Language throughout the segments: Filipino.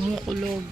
Kumukulog.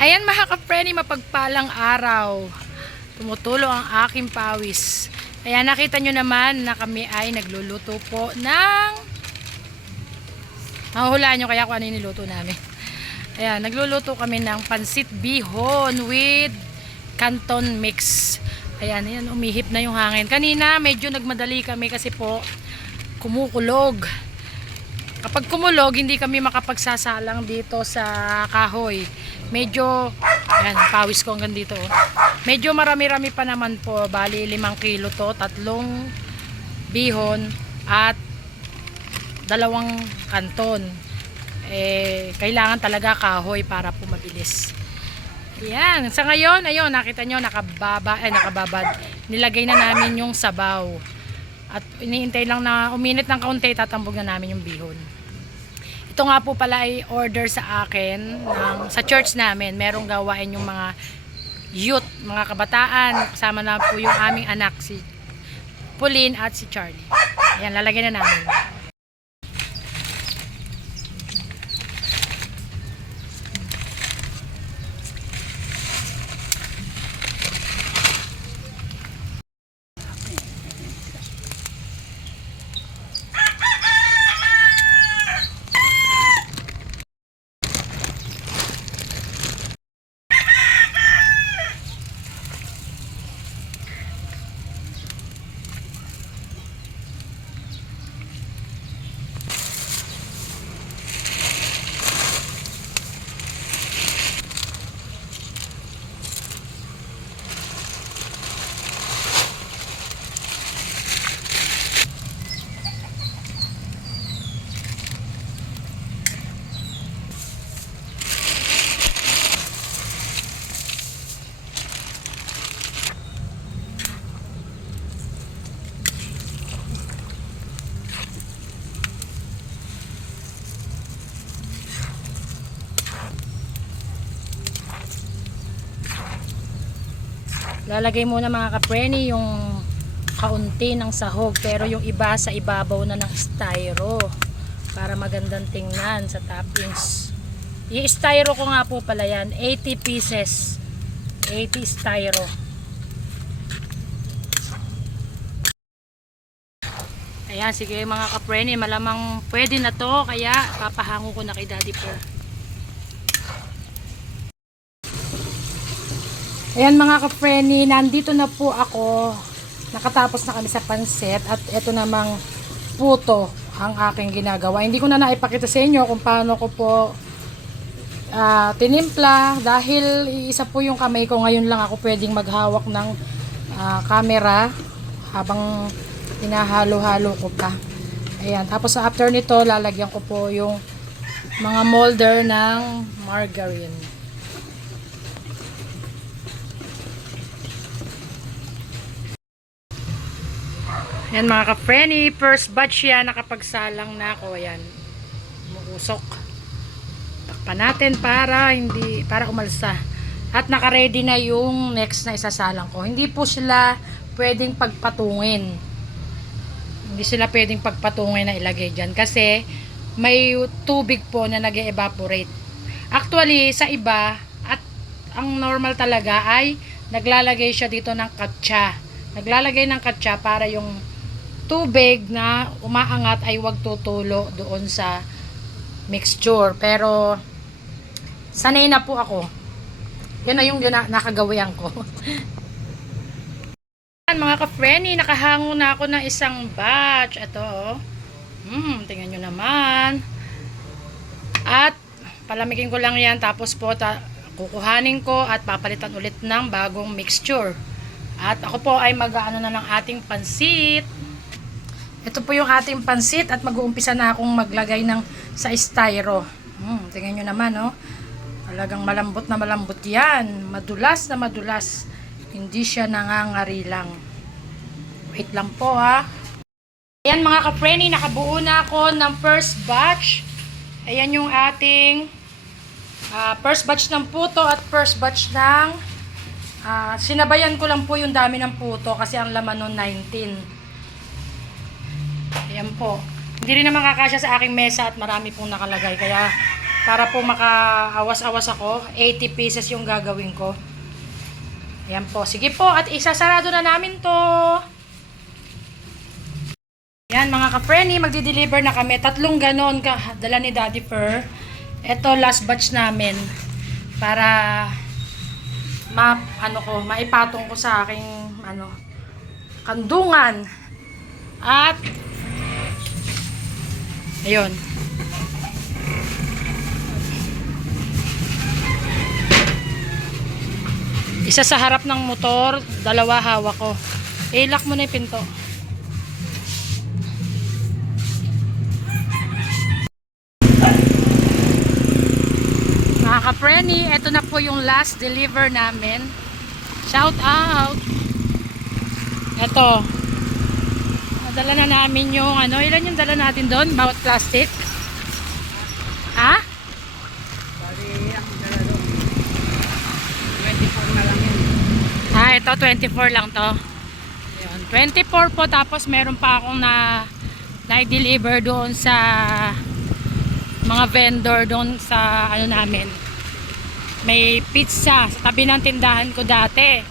Ayan mga ka-preni, mapagpalang araw. Tumutulo ang aking pawis. Ayan, nakita nyo naman na kami ay nagluluto po ng... Mahuhulaan nyo kaya kung ano yung niluto namin. Ayan, nagluluto kami ng pansit bihon with canton mix. Ayan, ayan, umihip na yung hangin. Kanina, medyo nagmadali kami kasi po kumukulog. Kapag kumulog, hindi kami makapagsasalang dito sa kahoy. Medyo, ayan, pawis ko hanggang dito. Medyo marami-rami pa naman po. Bali, 5 kilo to, 3 bihon at 2 kanton. Kailangan talaga kahoy para po mabilis. Ayan, sa ngayon, ayun, nakita nyo, nakababad. Nilagay na namin yung sabaw. At iniintay lang na uminit ng kaunti, tatambog na namin yung bihon. Ito nga po pala ay order sa akin sa church namin. Merong gawain yung mga youth, mga kabataan. Kasama na po yung aming anak, si Pauline at si Charlie. Ayan, lalagyan na namin. Lalagay muna mga ka-preni yung kaunti ng sahog, pero yung iba sa ibabaw na ng styro para magandang tingnan sa toppings. I-styro ko nga po pala yan, 80 pieces, 80 styro. Ayan, sige mga ka-preni, malamang pwede na to, kaya papahango ko na kay Daddy Per. Ayan mga ka-preni, nandito na po ako. Nakatapos na kami sa pansit at ito namang puto ang aking ginagawa. Hindi ko na naipakita sa inyo kung paano ko po tinimpla dahil isa po yung kamay ko. Ngayon lang ako pwedeng maghawak ng camera habang hinahalo-halo ko pa. Ayan, tapos after nito lalagyan ko po yung mga molder ng margarine. Ayan mga ka-Frenny, first batch yan, nakapagsalang na ako. Ayan, umuusok. Takpan natin para umalsa. At naka-ready na yung next na isasalang ko. Hindi po sila pwedeng pagpatungin. Hindi sila pwedeng pagpatungin na ilagay dyan. Kasi may tubig po na nag-evaporate. Actually, sa iba, at ang normal talaga ay naglalagay siya dito ng katsa. Naglalagay ng katsa para yung tubig na umaangat ay wag tutulo doon sa mixture. Pero sanay na po ako. Yan na yung nakagawian ko. Mga ka-Frenny, nakahango na ako ng isang batch. Ito, tingnan nyo naman. At palamigin ko lang yan. Tapos po, kukuhanin ko at papalitan ulit ng bagong mixture. At ako po ay mag-aano na ng ating pansit. Ito po yung ating pansit at mag-uumpisa na akong maglagay sa styro. Tingnan nyo naman, oh. Talagang malambot na malambot yan. Madulas na madulas. Hindi siya nangangari lang. Wait lang po, ha. Ayan mga ka-Frenny, nakabuo na ako ng first batch. Ayan yung ating first batch ng puto at first batch ng sinabayan ko lang po yung dami ng puto kasi ang laman nun 19. Ayan po. Hindi rin naman kakasya sa aking mesa at marami pong nakalagay. Kaya para po makaawas-awas ako, 80 pieces yung gagawin ko. Ayan po. Sige po. At isasarado na namin to. Ayan mga ka-Frenny, magdi-deliver na kami. 3 ganon dala ni Daddy Fur. Ito last batch namin. Para maipatong ko sa aking kandungan. At ayun. Isa sa harap ng motor, 2 hawak ko. I-lock mo na yung pinto. Mga ka-Frenny, ito na po yung last deliver namin. Shout out! Ito. Dala na namin yung ilan yung dala natin doon? Bawat plastic? Ha? Bali, ang dala doon. 24 na lang yun. Ito 24 lang to. Ayun, 24 po, tapos meron pa akong na-deliver doon sa mga vendor doon sa namin. May pizza sa tabi ng tindahan ko dati.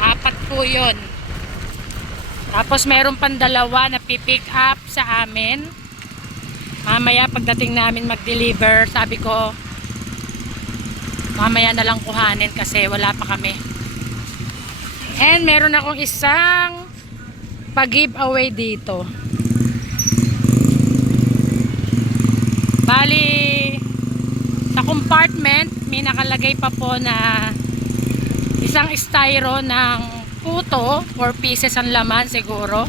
4 po yun. Tapos meron pang 2 na pipick up sa amin. Mamaya pagdating namin mag-deliver, sabi ko mamaya na lang kuhanin kasi wala pa kami. And meron akong isang pag-giveaway dito. Bali, sa compartment may nakalagay pa po na isang styro ng puto, 4 pieces ang laman siguro.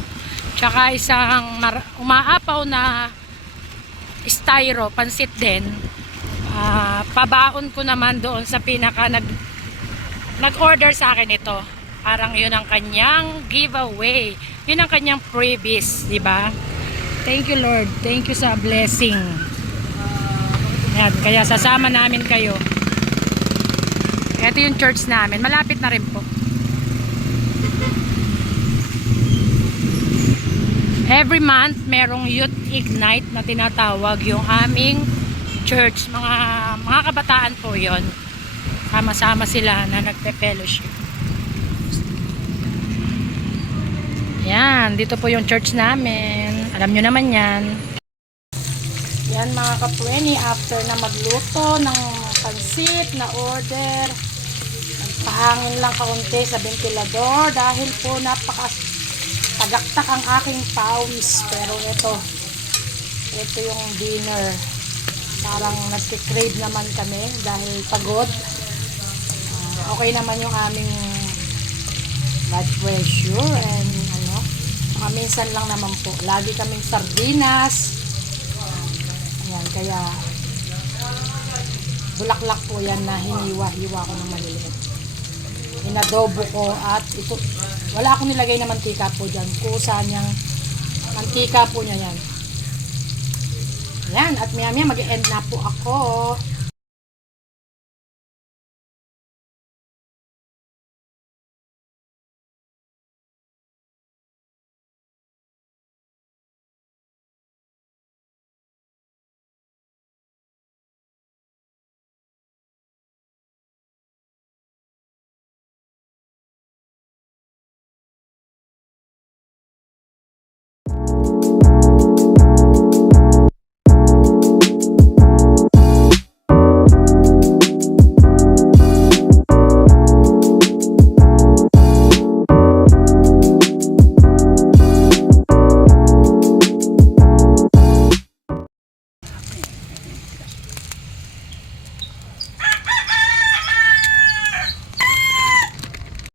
Tsaka isang umaapaw na styro, pansit din. Pabaon ko naman doon sa pinaka nag-order sa akin ito. Parang yun ang kanyang giveaway. Yun ang kanyang freebies, di ba? Thank you Lord. Thank you sa blessing. Yan, kaya sasama namin kayo. Ito yung church namin. Malapit na rin po. Every month, merong Youth Ignite na tinatawag yung aming church. Mga kabataan po yon. Sama-sama sila na nagpe-fellowship. Yan, dito po yung church namin. Alam nyo naman yan. Yan mga ka-Frenny, after na magluto ng pansit na order, nagpahangin lang kaunti sa ventilador dahil po tagaktak ang aking pawis. Pero ito yung dinner. Parang nagki-crave naman kami dahil pagod. Okay naman yung aming blood pressure and minsan lang naman po. Lagi kaming sardinas. Ayan, kaya bulaklak po yan na hiniwa-hiwa ko ng maliliit. Inadobo ko at ito, wala akong nilagay na mantika po dyan. Kusa niyang mantika po niya yan. Ayan, at maya-maya mag-end na po ako.